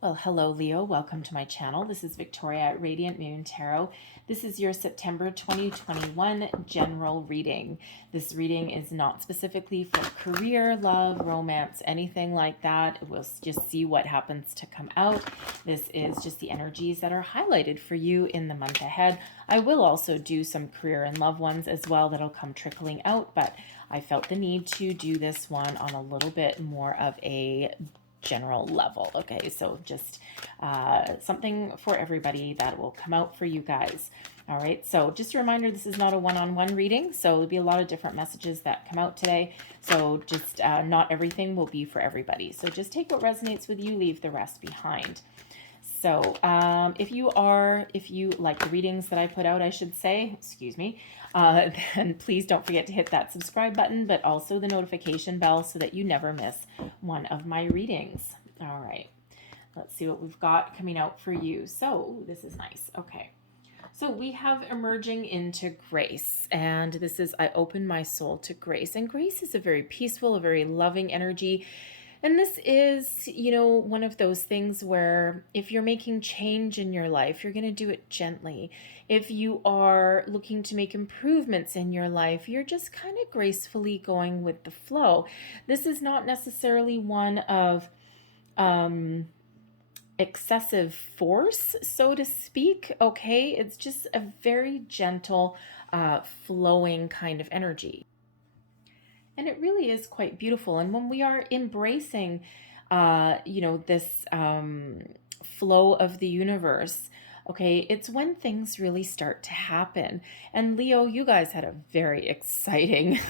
Well, hello, Leo. Welcome to my channel. This is Victoria at Radiant Moon Tarot. This is your September 2021 general reading. This reading is not specifically for career, love, romance, anything like that. We'll just see what happens to come out. This is just the energies that are highlighted for you in the month ahead. I will also do some career and love ones as well that'll come trickling out, but I felt the need to do this one on a little bit more of a general level. Okay, so just something for everybody that will come out for you guys. All right, so just a reminder, this is not a one-on-one reading, so there'll be a lot of different messages that come out today. So just not everything will be for everybody. So just take what resonates with you, leave the rest behind. So if you like the readings that I put out, I should say, excuse me, then please don't forget to hit that subscribe button, but also the notification bell so that you never miss one of my readings. All right, let's see what we've got coming out for you. So this is nice. Okay. So we have emerging into grace, and this is I open my soul to grace. And grace is a very peaceful, a very loving energy. And this is, one of those things where if you're making change in your life, you're going to do it gently. If you are looking to make improvements in your life, you're just kind of gracefully going with the flow. This is not necessarily one of excessive force, so to speak. Okay, it's just a very gentle, flowing kind of energy. And it really is quite beautiful. And when we are embracing, this flow of the universe, okay, it's when things really start to happen. And Leo, you guys had a very exciting,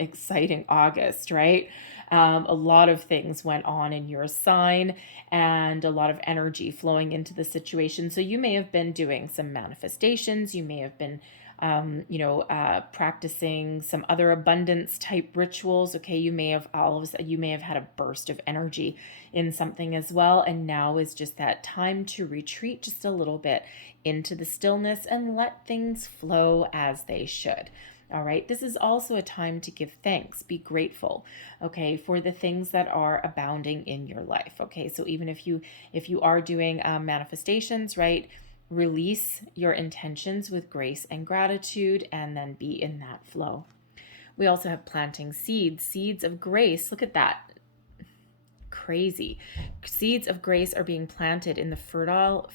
exciting August, right? A lot of things went on in your sign and a lot of energy flowing into the situation. So you may have been doing some manifestations. You may have been practicing some other abundance type rituals. Okay, you may have had a burst of energy in something as well, and now is just that time to retreat just a little bit into the stillness and let things flow as they should. All right, this is also a time to give thanks, be grateful, okay, for the things that are abounding in your life. Okay, so even if you are doing manifestations, right, release your intentions with grace and gratitude, and then be in that flow. We also have planting seeds of grace. Look at that. Crazy. Seeds of grace are being planted in the fertile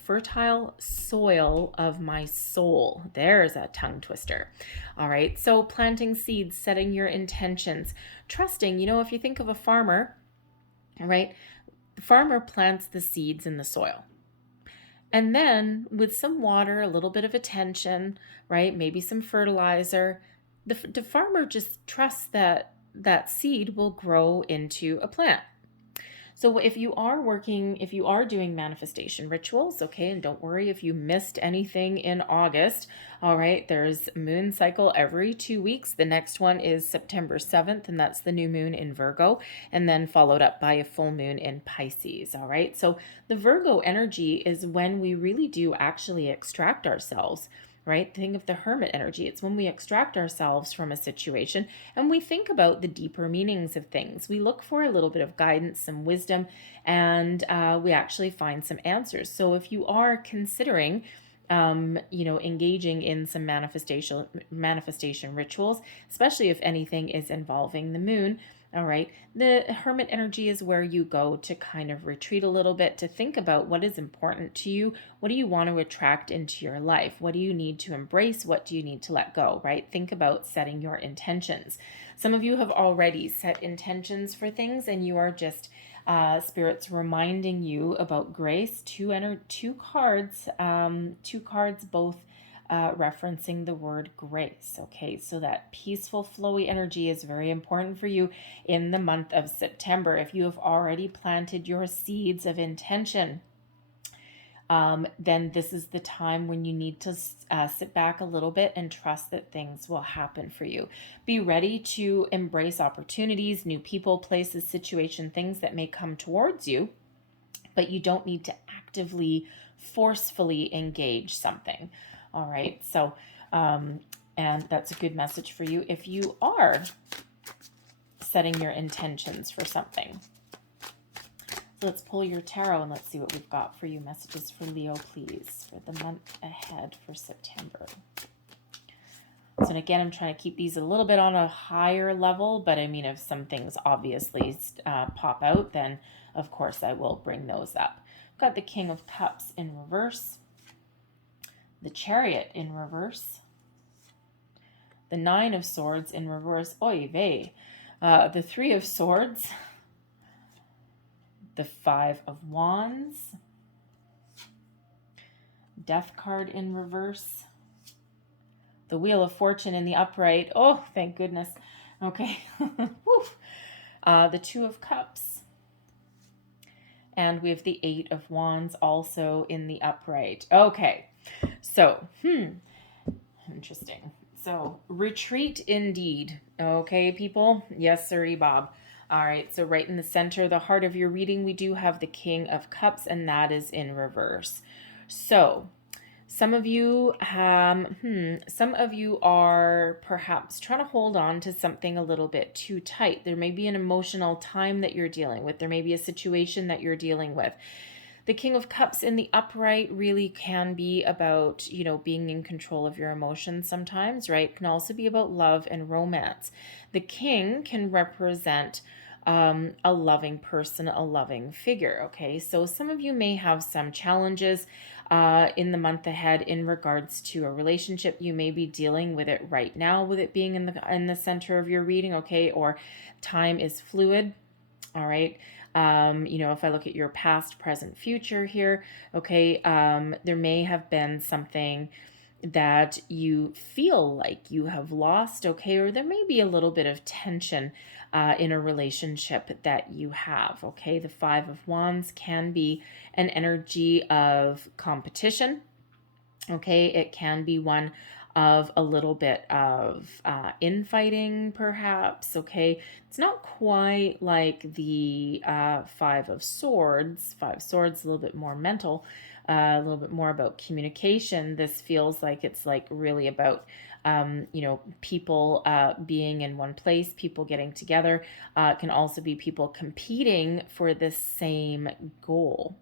soil of my soul. There's a tongue twister. All right. So planting seeds, setting your intentions, trusting, if you think of a farmer, right? The farmer plants the seeds in the soil. And then with some water, a little bit of attention, right? Maybe some fertilizer, the farmer just trusts that that seed will grow into a plant. So if you are doing manifestation rituals, okay, and don't worry if you missed anything in August, all right, there's moon cycle every 2 weeks. The next one is September 7th, and that's the new moon in Virgo, and then followed up by a full moon in Pisces, all right? So the Virgo energy is when we really do actually extract ourselves, right? Think of the Hermit energy. It's when we extract ourselves from a situation and we think about the deeper meanings of things. We look for a little bit of guidance, some wisdom, and we actually find some answers. So if you are considering engaging in some manifestation rituals, especially if anything is involving the moon, all right, the Hermit energy is where you go to kind of retreat a little bit, to think about what is important to you. What do you want to attract into your life? What do you need to embrace? What do you need to let go, right? Think about setting your intentions. Some of you have already set intentions for things, and you are just spirits reminding you about grace. Two cards, both referencing the word grace. Okay, so that peaceful, flowy energy is very important for you in the month of September. If you have already planted your seeds of intention, then this is the time when you need to sit back a little bit and trust that things will happen for you. Be ready to embrace opportunities, new people, places, situation, things that may come towards you, but you don't need to actively, forcefully engage something. All right, so, and that's a good message for you if you are setting your intentions for something. So let's pull your tarot and let's see what we've got for you. Messages for Leo, please, for the month ahead for September. So, and again, I'm trying to keep these a little bit on a higher level, but I mean, if some things obviously pop out, then of course I will bring those up. I've got the King of Cups in reverse, the Chariot in reverse, the Nine of Swords in reverse, oy vey, the Three of Swords, the Five of Wands, Death card in reverse, the Wheel of Fortune in the upright. Oh, thank goodness. Okay. The Two of Cups. And we have the Eight of Wands also in the upright. Okay. So, interesting. So, retreat indeed. Okay, people? Yes, sirree, Bob. All right, so right in the center, the heart of your reading, we do have the King of Cups, and that is in reverse. So, some of you are perhaps trying to hold on to something a little bit too tight. There may be an emotional time that you're dealing with. There may be a situation that you're dealing with. The King of Cups in the upright really can be about, being in control of your emotions sometimes, right? It can also be about love and romance. The King can represent a loving person, a loving figure, okay? So some of you may have some challenges in the month ahead in regards to a relationship. You may be dealing with it right now, with it being in the center of your reading, okay? Or time is fluid, all right? If I look at your past, present, future here, okay, there may have been something that you feel like you have lost, okay, or there may be a little bit of tension in a relationship that you have, okay. The Five of Wands can be an energy of competition, okay. It can be one of a little bit of infighting, perhaps, okay. It's not quite like the Five of Swords. Five of Swords, a little bit more mental, a little bit more about communication. This feels like it's like really about people being in one place, people getting together. It can also be people competing for the same goal.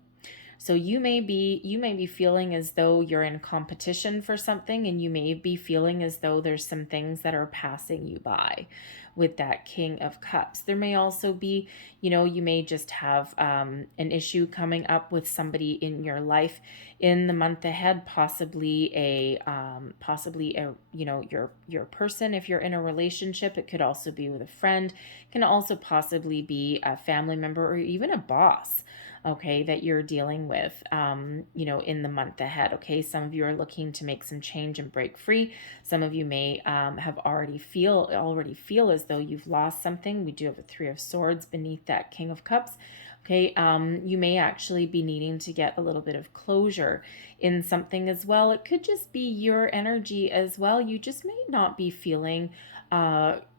So you may be feeling as though you're in competition for something, and you may be feeling as though there's some things that are passing you by with that King of Cups. There may also be, you may just have an issue coming up with somebody in your life in the month ahead, possibly a your person. If you're in a relationship, it could also be with a friend. It can also possibly be a family member or even a boss, okay, that you're dealing with, in the month ahead, okay? Some of you are looking to make some change and break free. Some of you may have already feel as though you've lost something. We do have a Three of Swords beneath that King of Cups, okay? You may actually be needing to get a little bit of closure in something as well. It could just be your energy as well. You just may not be feeling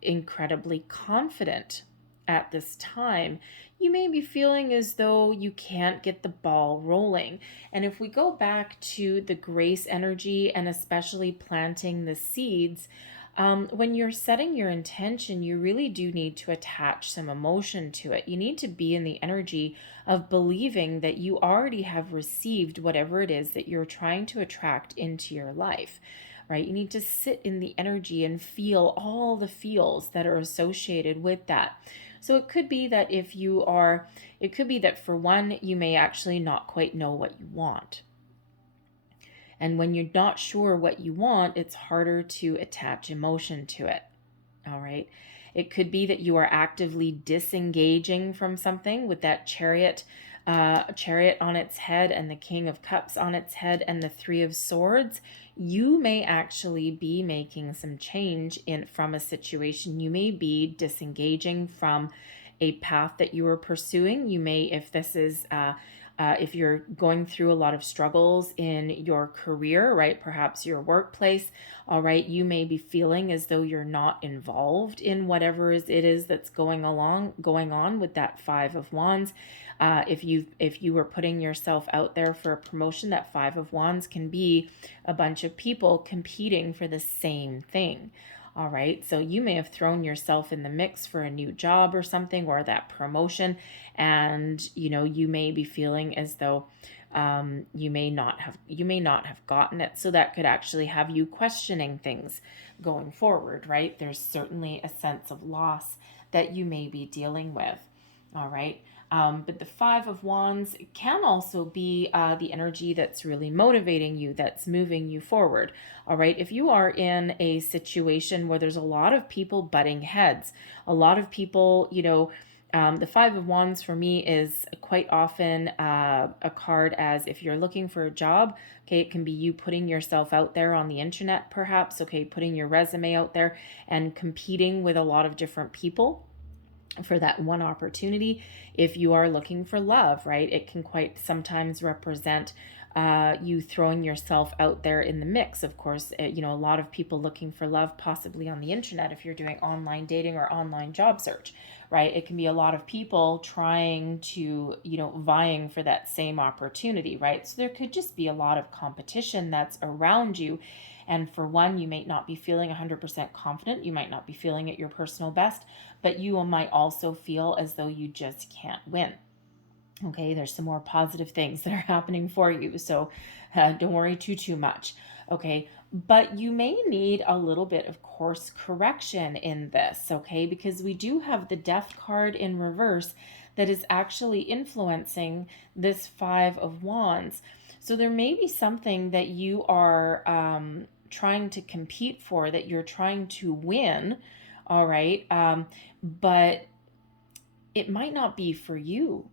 incredibly confident at this time. You may be feeling as though you can't get the ball rolling. And if we go back to the grace energy and especially planting the seeds, when you're setting your intention, you really do need to attach some emotion to it. You need to be in the energy of believing that you already have received whatever it is that you're trying to attract into your life, right? You need to sit in the energy and feel all the feels that are associated with that. So it could be that for one, you may actually not quite know what you want. And when you're not sure what you want, it's harder to attach emotion to it. All right. It could be that you are actively disengaging from something with that chariot on its head and the King of Cups on its head and the Three of Swords. You may actually be making some change from a situation. You may be disengaging from a path that you were pursuing. You may, if you're going through a lot of struggles in your career, right, perhaps your workplace, all right, you may be feeling as though you're not involved in whatever it is that's going on with that Five of Wands. If you were putting yourself out there for a promotion, that Five of Wands can be a bunch of people competing for the same thing. All right. So you may have thrown yourself in the mix for a new job or something, or that promotion. And, you may be feeling as though you may not have gotten it. So that could actually have you questioning things going forward, right? There's certainly a sense of loss that you may be dealing with. All right. But the Five of Wands can also be the energy that's really motivating you, that's moving you forward. All right. If you are in a situation where there's a lot of people butting heads, a lot of people, the Five of Wands for me is quite often a card as if you're looking for a job. Okay, it can be you putting yourself out there on the internet, perhaps. Okay, putting your resume out there and competing with a lot of different people for that one opportunity. If you are looking for love, right, it can quite sometimes represent you throwing yourself out there in the mix. Of course, a lot of people looking for love, possibly on the internet, if you're doing online dating or online job search, right? It can be a lot of people trying to, vying for that same opportunity, right? So there could just be a lot of competition that's around you. And for one, you might not be feeling 100% confident. You might not be feeling at your personal best, but you might also feel as though you just can't win. Okay, there's some more positive things that are happening for you. So don't worry too much. Okay, but you may need a little bit of course correction in this. Okay, because we do have the Death card in reverse that is actually influencing this Five of Wands. So there may be something that you are trying to compete for, that you're trying to win. All right, but it might not be for you.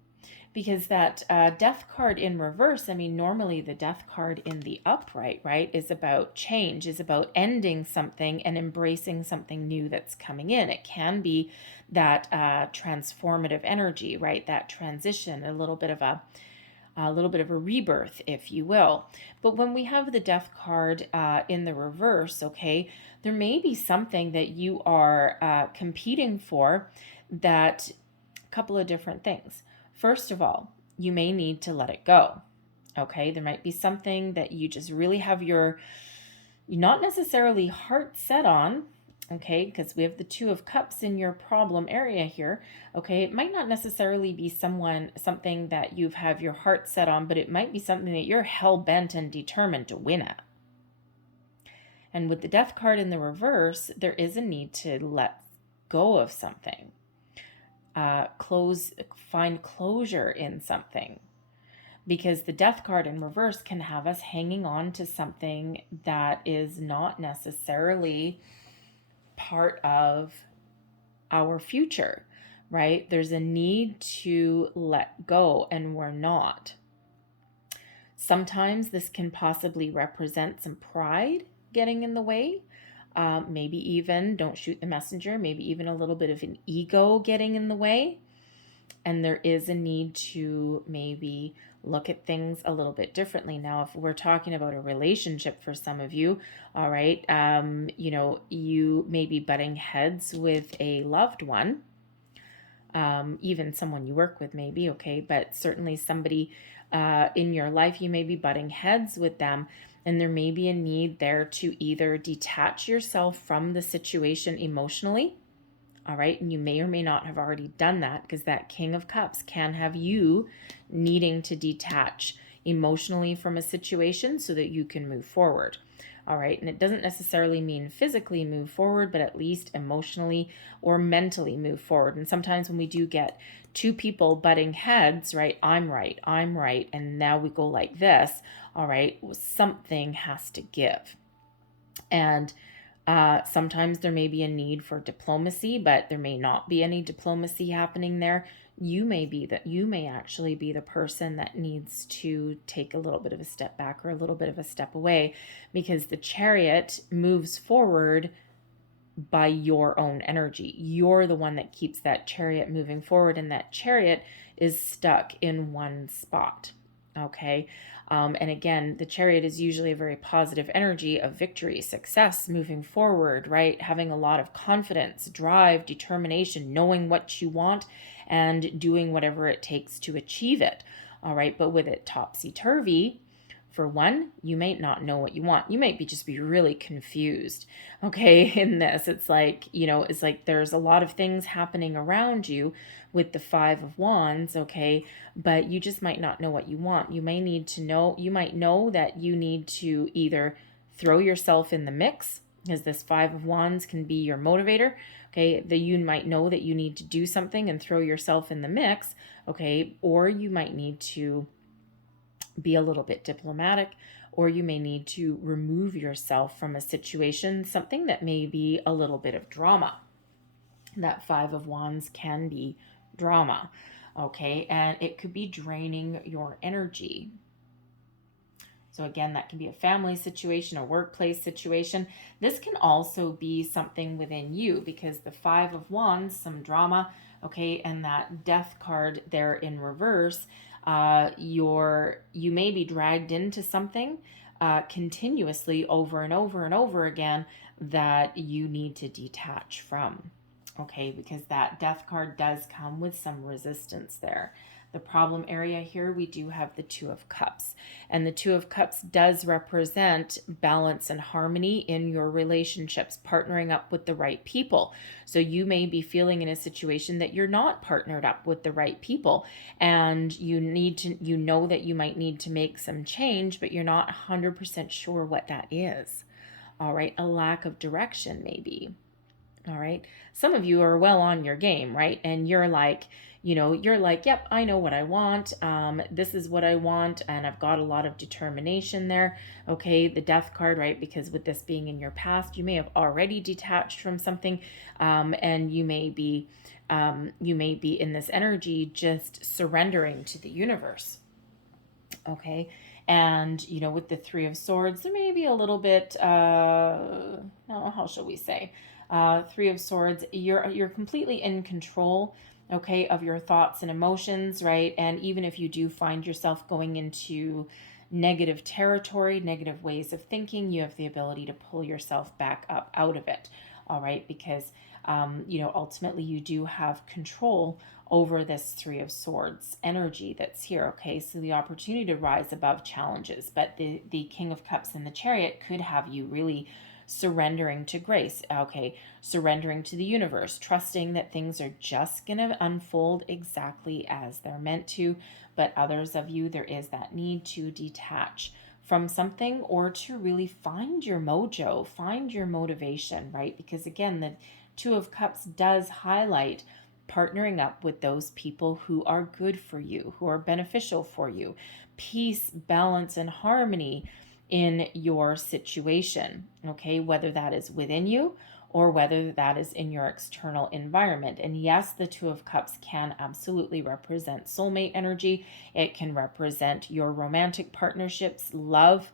Because that Death card in reverse, I mean, normally the Death card in the upright, right, is about change, is about ending something and embracing something new that's coming in. It can be that transformative energy, right, that transition, a little bit of a rebirth, if you will. But when we have the Death card in the reverse, okay, there may be something that you are competing for, that a couple of different things. First of all, you may need to let it go. Okay, there might be something that you just really have your not necessarily heart set on. Okay, because we have the Two of Cups in your problem area here. Okay, it might not necessarily be something that you have your heart set on, but it might be something that you're hell-bent and determined to win at. And with the Death card in the reverse, there is a need to let go of something. Find closure in something, because the Death card in reverse can have us hanging on to something that is not necessarily part of our future, right? There's a need to let go, and we're not. Sometimes this can possibly represent some pride getting in the way. Maybe even, don't shoot the messenger, maybe even a little bit of an ego getting in the way. And there is a need to maybe look at things a little bit differently. Now, if we're talking about a relationship for some of you, all right, you may be butting heads with a loved one, even someone you work with maybe, okay, but certainly somebody in your life, you may be butting heads with them. And there may be a need there to either detach yourself from the situation emotionally. All right. And you may or may not have already done that, because that King of Cups can have you needing to detach emotionally from a situation so that you can move forward. All right. And it doesn't necessarily mean physically move forward, but at least emotionally or mentally move forward. And sometimes when we do get two people butting heads, right, I'm right, and now we go like this, all right, something has to give. And sometimes there may be a need for diplomacy, but there may not be any diplomacy happening there. You may actually be the person that needs to take a little bit of a step back or a little bit of a step away, because the Chariot moves forward by your own energy. You're the one that keeps that Chariot moving forward, and that Chariot is stuck in one spot. Okay. And again, the Chariot is usually a very positive energy of victory, success, moving forward, right? Having a lot of confidence, drive, determination, knowing what you want and doing whatever it takes to achieve it. All right. But with it topsy-turvy For one, you might not know what you want. You might just be really confused, okay, in this. It's like, it's like there's a lot of things happening around you with the Five of Wands, okay, but you just might not know what you want. You might know that you need to either throw yourself in the mix, because this Five of Wands can be your motivator, okay, that you might know that you need to do something and throw yourself in the mix, okay, or you might need to be a little bit diplomatic, or you may need to remove yourself from a situation, something that may be a little bit of drama. That Five of Wands can be drama, okay, and it could be draining your energy. So again, that can be a family situation, a workplace situation. This can also be something within you, because the Five of Wands, some drama, okay, and that Death card there in reverse, you may be dragged into something continuously over and over and over again that you need to detach from, okay, because that Death card does come with some resistance there. The problem area here, we do have the Two of Cups. And the Two of Cups does represent balance and harmony in your relationships, partnering up with the right people. So you may be feeling in a situation that you're not partnered up with the right people, and you know that you might need to make some change, but you're not 100% sure what that is. All right, a lack of direction maybe. All right. Some of you are well on your game, right? And you're like, yep, I know what I want. This is what I want. And I've got a lot of determination there. Okay. The Death card, right? Because with this being in your past, you may have already detached from something. And you may be in this energy just surrendering to the universe. Okay. And, with the Three of Swords, there may be a little bit, how shall we say? Three of Swords, you're completely in control, okay, of your thoughts and emotions, right? And even if you do find yourself going into negative territory, negative ways of thinking, you have the ability to pull yourself back up out of it, all right? Because, ultimately you do have control over this Three of Swords energy that's here, okay? So the opportunity to rise above challenges, but the King of Cups and the Chariot could have you really surrendering to grace, okay, surrendering to the universe, trusting that things are just going to unfold exactly as they're meant to. But others of you, there is that need to detach from something, or to really find your mojo, find your motivation, right? Because again, the Two of Cups does highlight partnering up with those people who are good for you, who are beneficial for you, peace, balance, and harmony in your situation, okay, whether that is within you or whether that is in your external environment. And yes, the Two of Cups can absolutely represent soulmate energy. It can represent your romantic partnerships, love,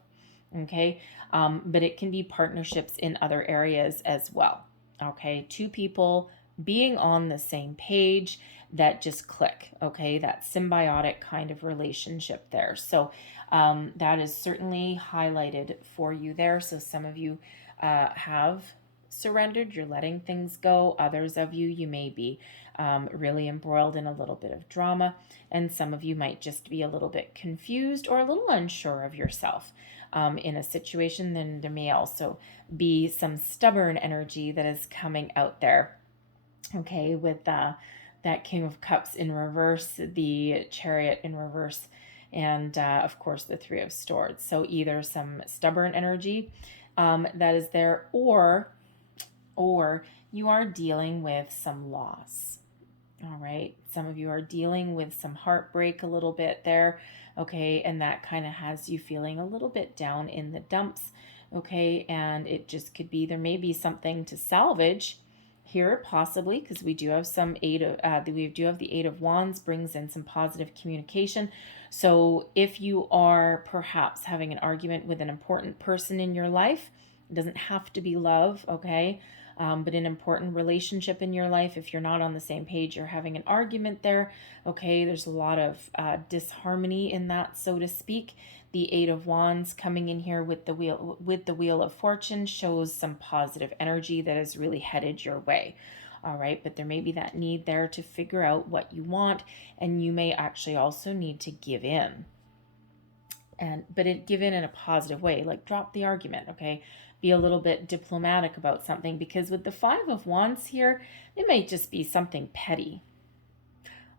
okay, but it can be partnerships in other areas as well, okay? Two people being on the same page that just click, okay? That symbiotic kind of relationship there. So that is certainly highlighted for you there. So some of you have surrendered, you're letting things go. Others of you, you may be really embroiled in a little bit of drama. And some of you might just be a little bit confused or a little unsure of yourself in a situation. Then there may also be some stubborn energy that is coming out there, okay, with that King of Cups in reverse, the Chariot in reverse, and of course the Three of Swords. So either some stubborn energy that is there, or you are dealing with some loss. All right, some of you are dealing with some heartbreak a little bit there, okay, and that kind of has you feeling a little bit down in the dumps, okay, and it just could be, there may be something to salvage here, possibly, because we do have some we do have the Eight of Wands, brings in some positive communication. So if you are perhaps having an argument with an important person in your life, it doesn't have to be love, okay, but an important relationship in your life, if you're not on the same page, you're having an argument there, okay, there's a lot of disharmony in that, so to speak. The Eight of Wands coming in here with the Wheel of Fortune shows some positive energy that is really headed your way. All right, but there may be that need there to figure out what you want, and you may actually also need to give in. but give in a positive way, like drop the argument, okay? Be a little bit diplomatic about something, because with the Five of Wands here, it may just be something petty,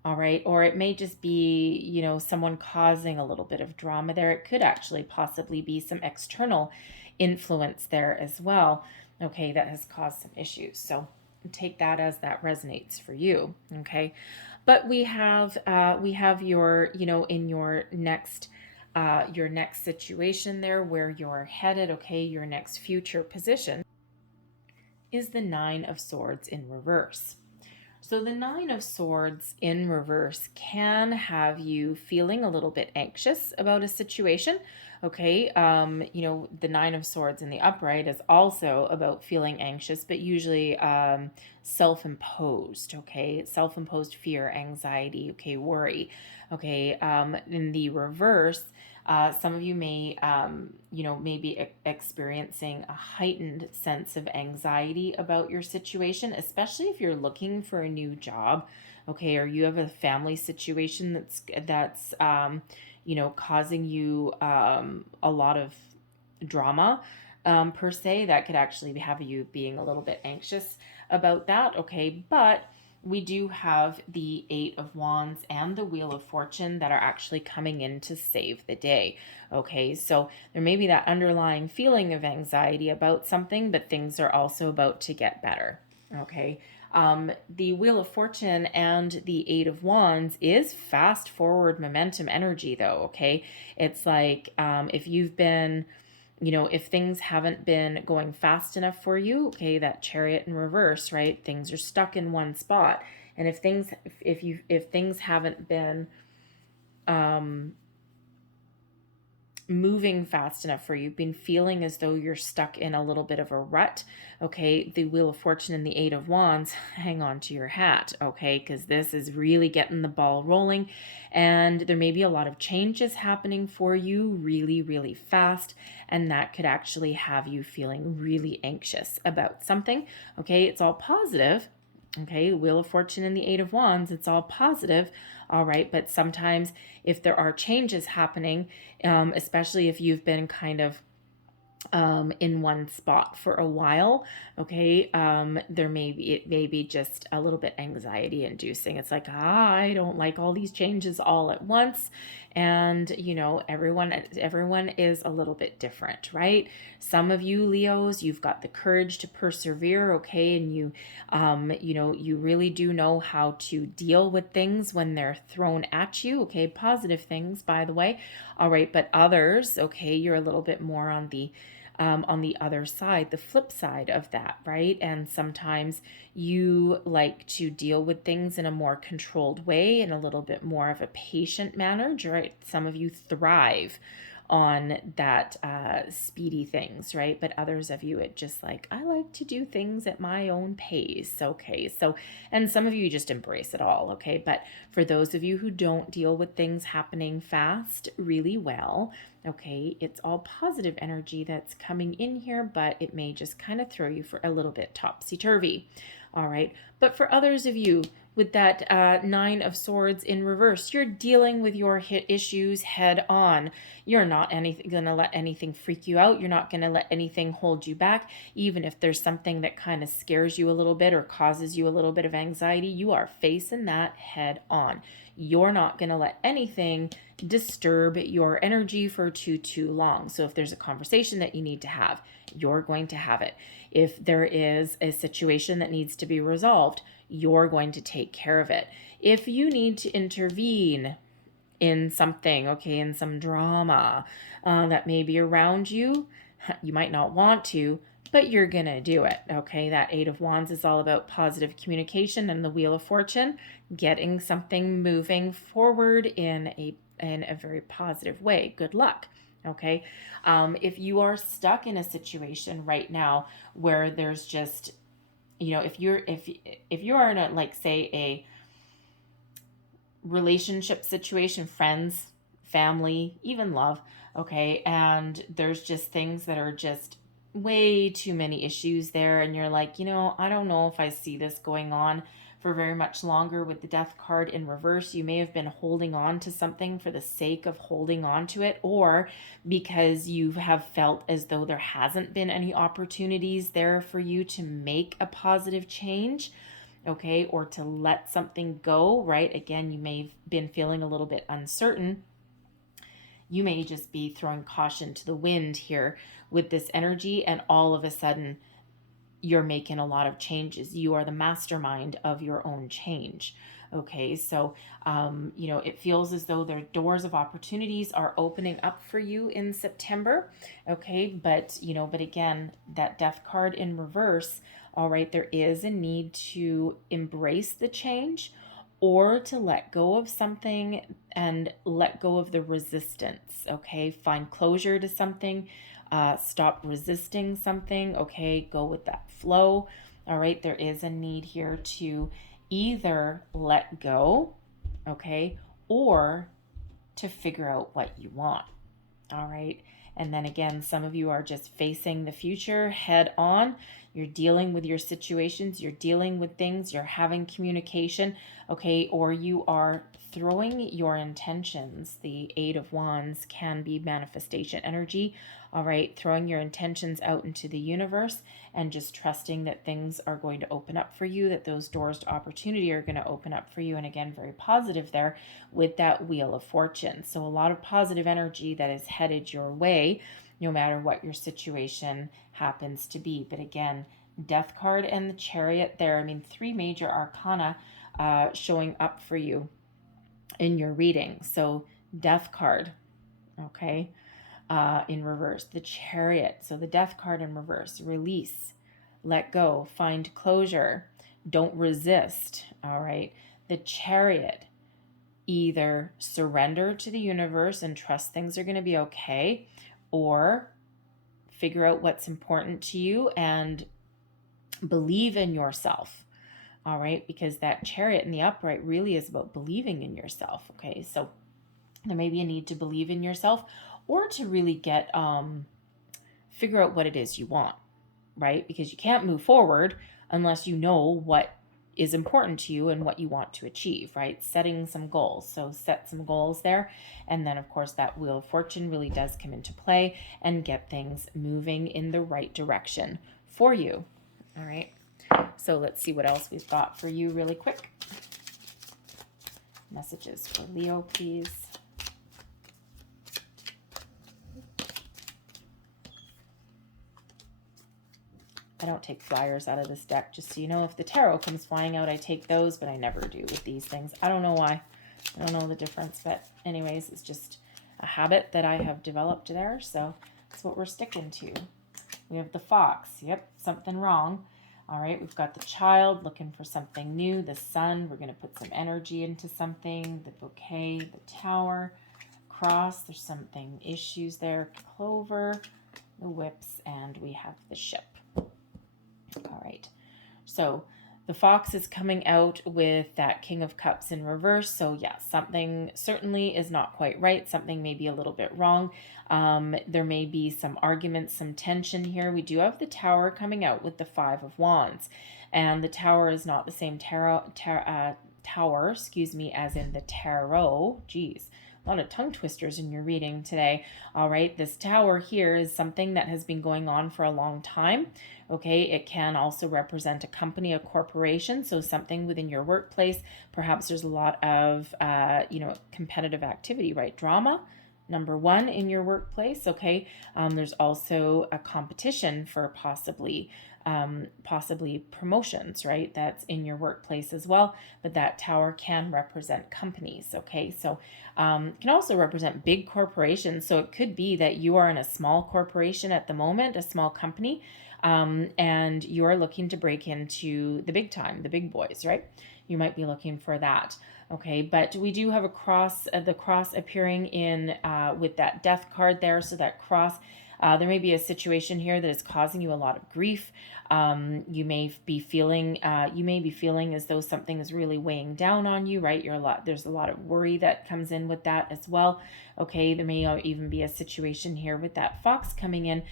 all right? Or it may just be, someone causing a little bit of drama there. It could actually possibly be some external influence there as well, okay, that has caused some issues. So take that as that resonates for you, okay? But we have your, in your next situation there where you're headed, okay, your next future position is the Nine of Swords in reverse. So the Nine of Swords in reverse can have you feeling a little bit anxious about a situation. Okay, the Nine of Swords in the upright is also about feeling anxious, but usually self-imposed. Okay, self-imposed fear, anxiety. Okay, worry. Okay, in the reverse, some of you may, maybe experiencing a heightened sense of anxiety about your situation, especially if you're looking for a new job, okay, or you have a family situation that's causing you a lot of drama, per se, that could actually have you being a little bit anxious about that, okay, but we do have the Eight of Wands and the Wheel of Fortune that are actually coming in to save the day. Okay, so there may be that underlying feeling of anxiety about something, but things are also about to get better. Okay, the Wheel of Fortune and the Eight of Wands is fast forward momentum energy, though. Okay, it's like if you've been, if things haven't been going fast enough for you, okay, that Chariot in reverse, right? Things are stuck in one spot. And if things haven't been moving fast enough for you, been feeling as though you're stuck in a little bit of a rut, okay, the Wheel of Fortune and the Eight of Wands, hang on to your hat, okay, because this is really getting the ball rolling, and there may be a lot of changes happening for you really, really fast, and that could actually have you feeling really anxious about something, okay? It's all positive. Okay, Wheel of Fortune and the Eight of Wands, it's all positive, all right, but sometimes if there are changes happening, especially if you've been kind of in one spot for a while, okay, it may be just a little bit anxiety inducing. It's like, I don't like all these changes all at once, and everyone is a little bit different, right? Some of you Leos, you've got the courage to persevere, okay, and you really do know how to deal with things when they're thrown at you, okay, positive things, by the way, all right, but others, okay, you're a little bit more on the other side, the flip side of that, right? And sometimes you like to deal with things in a more controlled way, in a little bit more of a patient manner, right? Some of you thrive on that speedy things, right? But others of you, it just like, I like to do things at my own pace, okay? So, and some of you just embrace it all, okay? But for those of you who don't deal with things happening fast really well, okay, it's all positive energy that's coming in here, but it may just kind of throw you for a little bit topsy-turvy, all right? But for others of you with that Nine of Swords in reverse, you're dealing with your issues head on. You're not going to let anything freak you out. You're not going to let anything hold you back. Even if there's something that kind of scares you a little bit or causes you a little bit of anxiety, you are facing that head on. You're not going to let anything disturb your energy for too long. So if there's a conversation that you need to have, you're going to have it. If there is a situation that needs to be resolved, you're going to take care of it. If you need to intervene in something, okay, in some drama that may be around you, you might not want to, but you're gonna do it, okay? That Eight of Wands is all about positive communication, and the Wheel of Fortune, getting something moving forward in a very positive way. Good luck. Okay, if you are stuck in a situation right now where there's just, if you are in a, like, say, a relationship situation, friends, family, even love, okay, and there's just things that are just way too many issues there, and you're like, I don't know if I see this going on for very much longer with the Death card in reverse. You may have been holding on to something for the sake of holding on to it, or because you have felt as though there hasn't been any opportunities there for you to make a positive change, okay, or to let something go, right? Again, you may have been feeling a little bit uncertain. You may just be throwing caution to the wind here with this energy, and all of a sudden you're making a lot of changes. You are the mastermind of your own change. Okay, so it feels as though their doors of opportunities are opening up for you in September. Okay, but again, that Death card in reverse. All right, there is a need to embrace the change, or to let go of something and let go of the resistance. Okay, find closure to something. Stop resisting something. Okay, go with that flow. All right, there is a need here to either let go, okay, or to figure out what you want. All right. And then again, some of you are just facing the future head on. You're dealing with your situations, you're dealing with things, you're having communication, okay, or you are throwing your intentions. The Eight of Wands can be manifestation energy. All right, throwing your intentions out into the universe and just trusting that things are going to open up for you, that those doors to opportunity are going to open up for you. And again, very positive there with that Wheel of Fortune. So a lot of positive energy that is headed your way, no matter what your situation happens to be. But again, Death card and the Chariot there. I mean, 3 major arcana showing up for you in your reading. So Death card, okay, in reverse. The Chariot, so the Death card in reverse. Release, let go, find closure, don't resist. All right. The Chariot, either surrender to the universe and trust things are going to be okay, or figure out what's important to you and believe in yourself. All right, because that Chariot in the upright really is about believing in yourself. Okay, so there may be a need to believe in yourself, or to really get figure out what it is you want, right? Because you can't move forward unless you know what is important to you and what you want to achieve, right? Setting some goals. So set some goals there. And then, of course, that Wheel of Fortune really does come into play and get things moving in the right direction for you. All right. So let's see what else we've got for you really quick. Messages for Leo, please. I don't take flyers out of this deck, just so you know. If the tarot comes flying out, I take those, but I never do with these things. I don't know why. I don't know the difference, but anyways, it's just a habit that I have developed there, so that's what we're sticking to. We have the Fox. Yep, something wrong. All right, we've got the Child looking for something new. The Sun, we're going to put some energy into something. The Bouquet, the Tower, Cross, there's something issues there. Clover, the Whips, and we have the Ship. All right, so the Fox is coming out with that King of Cups in reverse. So yeah, something certainly is not quite right. Something may be a little bit wrong. There may be some arguments, some tension here. We do have the Tower coming out with the Five of Wands. And the Tower is not the same tower, excuse me, as in the tarot. Geez, a lot of tongue twisters in your reading today. All right, this Tower here is something that has been going on for a long time. Okay, it can also represent a company, a corporation, so something within your workplace. Perhaps there's a lot of, competitive activity, right? Drama, number one, in your workplace, okay? There's also a competition for possibly promotions, right? That's in your workplace as well, but that Tower can represent companies, okay? So can also represent big corporations. So it could be that you are in a small corporation at the moment, a small company, and you're looking to break into the big time, the big boys, right? You might be looking for that. Okay, but we do have a cross, the cross appearing in with that Death card there. So that cross There may be a situation here that is causing you a lot of grief. You may be feeling as though something is really weighing down on you, right? There's a lot of worry that comes in with that as well. Okay, there may even be a situation here with that fox coming in,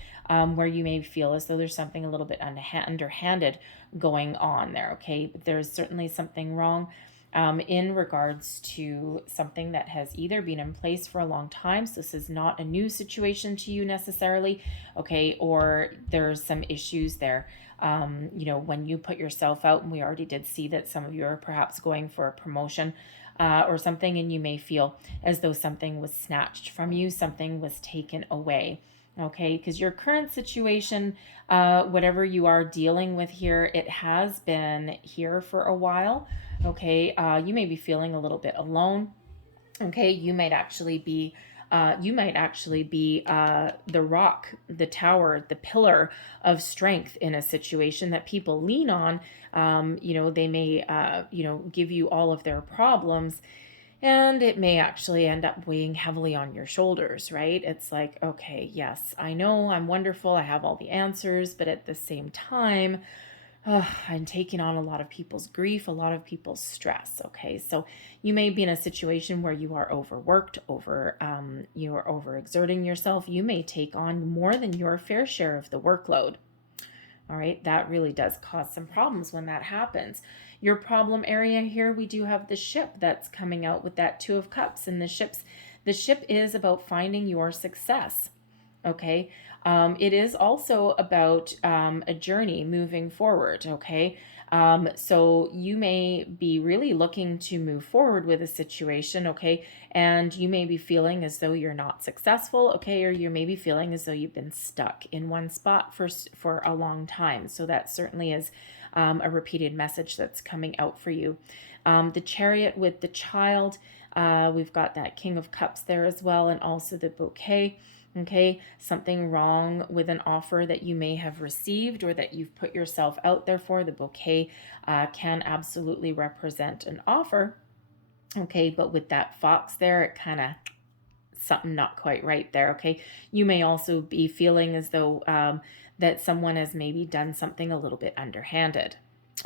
where you may feel as though there's something a little bit underhanded going on there. Okay, but there's certainly something wrong in regards to something that has either been in place for a long time, so this is not a new situation to you necessarily, okay, or there's some issues there. When you put yourself out, and we already did see that some of you are perhaps going for a promotion or something, and you may feel as though something was snatched from you, something was taken away. Okay, because your current situation, whatever you are dealing with here, it has been here for a while. Okay, you may be feeling a little bit alone. Okay, you might actually be the rock, the tower, the pillar of strength in a situation that people lean on. They may give you all of their problems, and it may actually end up weighing heavily on your shoulders, right? It's like, okay, yes, I know I'm wonderful, I have all the answers, but at the same time, I'm taking on a lot of people's grief, a lot of people's stress. Okay, so you may be in a situation where you are overworked, you are overexerting yourself. You may take on more than your fair share of the workload. All right, that really does cause some problems when that happens. Your problem area here, we do have the ship that's coming out with that Two of Cups, and the ship is about finding your success. Okay, it is also about a journey moving forward. Okay, so you may be really looking to move forward with a situation. Okay, and you may be feeling as though you're not successful. Okay, or you may be feeling as though you've been stuck in one spot for a long time. So that certainly is a repeated message that's coming out for you. The Chariot with the child, we've got that King of Cups there as well, and also the bouquet. Okay, something wrong with an offer that you may have received or that you've put yourself out there for. The bouquet can absolutely represent an offer. Okay, but with that fox there, it kind of something not quite right there. Okay, you may also be feeling as though that someone has maybe done something a little bit underhanded.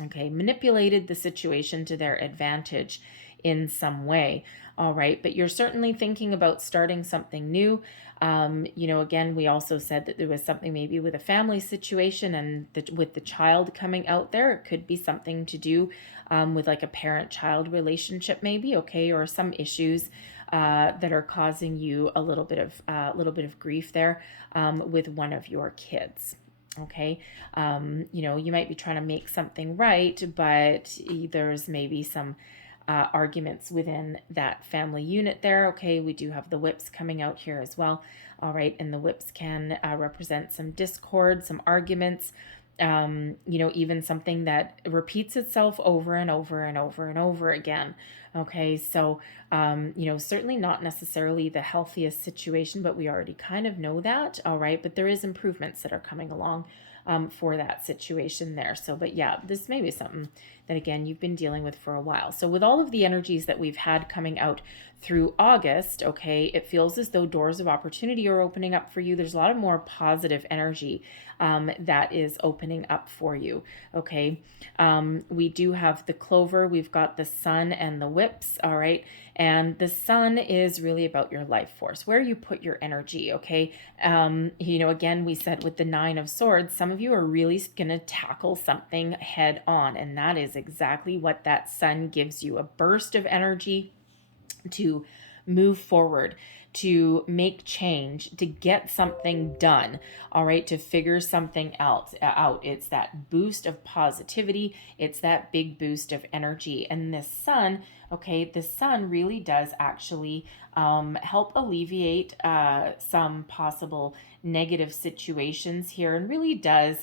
Okay, manipulated the situation to their advantage in some way. All right, but you're certainly thinking about starting something new. Again, we also said that there was something maybe with a family situation, and with the child coming out there, it could be something to do with like a parent-child relationship, maybe. Okay, or some issues that are causing you a little bit of grief there with one of your kids. Okay, you might be trying to make something right, but there's maybe some arguments within that family unit there. Okay, we do have the whips coming out here as well. All right, and the whips can represent some discord, some arguments, even something that repeats itself over and over and over and over again. Okay, so, certainly not necessarily the healthiest situation, but we already kind of know that. All right, but there is improvements that are coming along for that situation there. So, but yeah, this may be something that, again, you've been dealing with for a while. So with all of the energies that we've had coming out through August, okay, it feels as though doors of opportunity are opening up for you. There's a lot of more positive energy that is opening up for you. Okay, we do have the clover, we've got the sun and the whips. All right, and the sun is really about your life force, where you put your energy. Okay, again, we said with the Nine of Swords, some of you are really going to tackle something head on, and that is exactly what that sun gives you: a burst of energy to move forward, to make change, to get something done. All right, to figure something else out. It's that boost of positivity, it's that big boost of energy. And this sun, okay, the sun really does actually help alleviate some possible negative situations here, and really does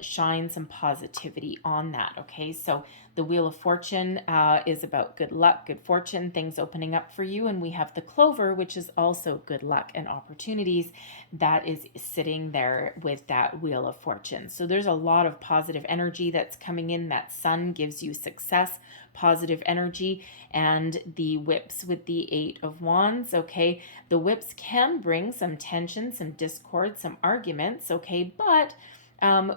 shine some positivity on that. Okay, so the Wheel of Fortune is about good luck, good fortune, things opening up for you. And we have the Clover, which is also good luck and opportunities, that is sitting there with that Wheel of Fortune. So there's a lot of positive energy that's coming in. That sun gives you success, positive energy, and the whips with the Eight of Wands, okay? The whips can bring some tension, some discord, some arguments, okay? But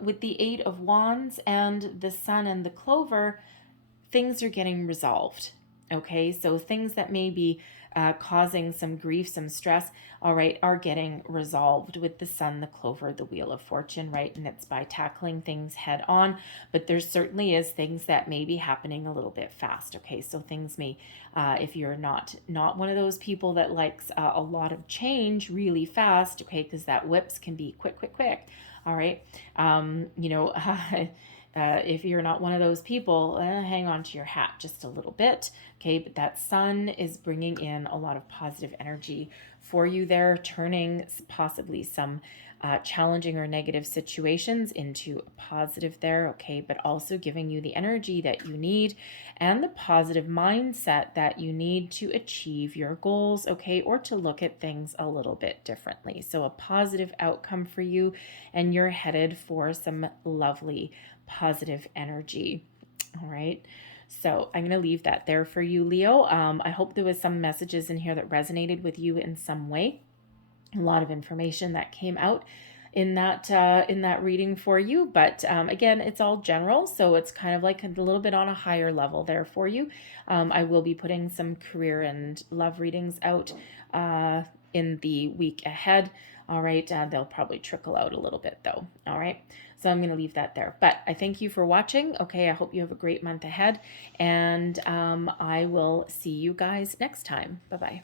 with the Eight of Wands and the Sun and the Clover, things are getting resolved, okay? So things that may be causing some grief, some stress, all right, are getting resolved with the Sun, the Clover, the Wheel of Fortune, right? And it's by tackling things head on, but there certainly is things that may be happening a little bit fast, okay? So things may, if you're not one of those people that likes a lot of change really fast, okay, because that whips can be quick, quick, quick, all right? If you're not one of those people, hang on to your hat just a little bit, okay? But that Sun is bringing in a lot of positive energy for you there, turning possibly some challenging or negative situations into a positive there, okay? But also giving you the energy that you need and the positive mindset that you need to achieve your goals, okay? Or to look at things a little bit differently. So a positive outcome for you, and you're headed for some lovely positive energy. All right. So I'm going to leave that there for you, Leo. I hope there was some messages in here that resonated with you in some way. A lot of information that came out in that reading for you, but again, it's all general, so it's kind of like a little bit on a higher level there for you. I will be putting some career and love readings out in the week ahead. All right, they'll probably trickle out a little bit though. All right, so I'm going to leave that there. But I thank you for watching. Okay, I hope you have a great month ahead, and I will see you guys next time. Bye-bye.